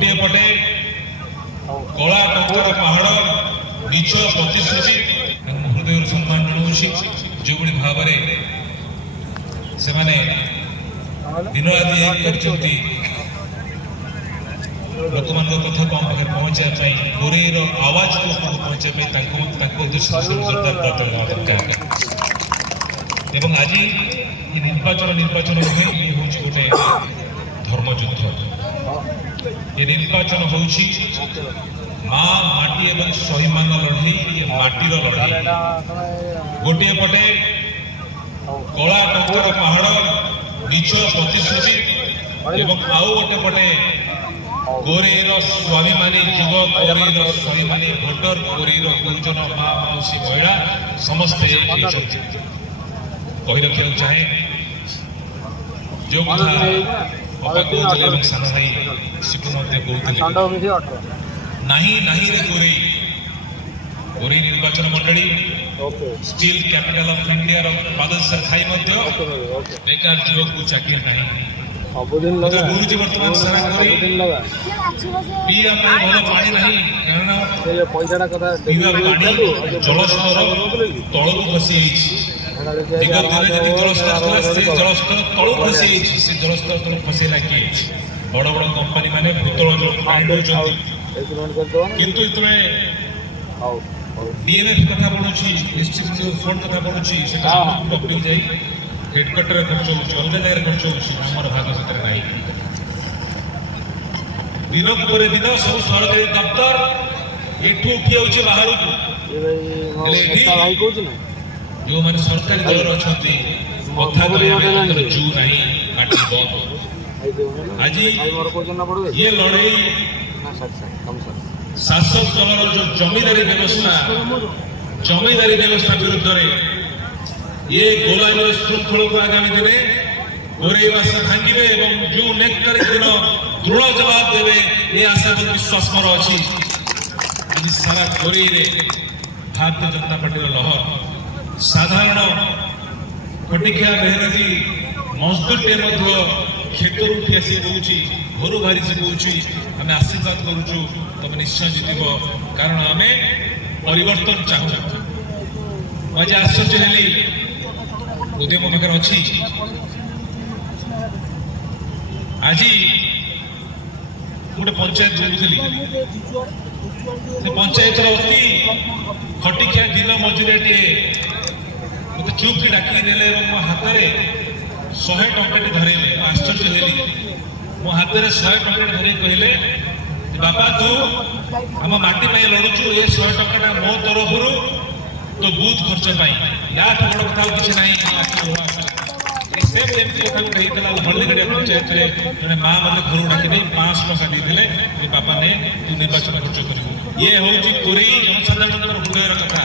गोटे पटे कला टंकर पहाड़ नीच प्रतिश्रुति हृदय सम्मान जनाऊँगी जो भाव से दिन राति लोक मान कथा कम पाखे पहुँचापी गोरेर आवाज को पहुँचापी उद्देश्य सरकार दरकार एवं आज निर्वाचन नुहे ये हूँ गोटे धर्मयुद्ध ये निर्वाचन हूँ माँ माटी एवं स्वाभिमान लड़ई ये माटीर लड़ई गोटे पटे कला टंकर पहाड़ नीच प्रतिश्रुति एवं आउ गोटे पटे गोरेर स्वाभिमानी युवक गोरेर स्वाभिमानी भोटर गोरेर गुरुजन माँ मौसी महिला समस्ते कही रखा चाहे जो कथा बाबा कहते सान भाई शिशु कहते नहीं नहीं रे गोरे गोरे निर्वाचन मंडली स्टील कैपिटल ऑफ इंडिया पादसर खाई बेकार युवक को चाकरी नहीं गुरुजी वर्तमान सारा गोरे पीवा भल पानी नहीं कारण जलस्तर तल को खसी विगत दिन जी जलस्तर से जलस्तर तल खसी से जलस्तर तल खसला किए बड़ बड़ कंपनी मैंने भूतल जल पानी दौरान किंतु इतने डीएनएफ कथा पड़ुची डिस्ट्रिक्ट फंड कथा पड़ुची पकड़ी जाए हेडक्वार्टर खर्च हो अलग जगह खर्च होमर भाग से नहीं दिन पर दिन सब सरकारी दफ्तर एठू उठी जाऊँ बाहर को जो मैंने सरकारी दल अच्छा कथा जू नहीं पार्टी बंद आज ये लड़ई शासक दलर जो जमीदारी व्यवस्था विरुद्ध ये गोलामी श्रृंखल को आगामी दिन गोरेवा से भांगे और जो नेक्स्ट तारीख दिन दृढ़ जवाब देवे ये आशा विश्वास मोर अच्छी आज सारा गोरे भारतीय जनता पार्टी लहर साधारण खटिखिया मेहनती मजदूरटे क्षेत्र उठी आसी कौच घर बाहरी से कौच आम आशीर्वाद करुचु तुम निश्चय जीतब कारण आम परिवर्तन चाहूँ आज आश्चर्य हेली उदय मो पाखे अच्छी आज गोटे पंचायत जोड़ी से पंचायत अति खटिखिया दिन मजुरिया मत चुप की डाक मो हाथ में 100 टंका धरले आश्चर्य हेली मो हाथ में 100 टंका धरे कहले बापा तू आम माटी लड़ुचु ये 100 टंका मो तरफ तो बूथ खर्च या बड़ कथा किसी ना सेम जमी कथा गोटे होता हल्दीगढ़ पंचायत जड़े माँ मैंने घर डाक 500 टका देते बापा ने तू निर्वाचन खर्च कर ये हूँ कोरे जनसाधारण हृदय कथा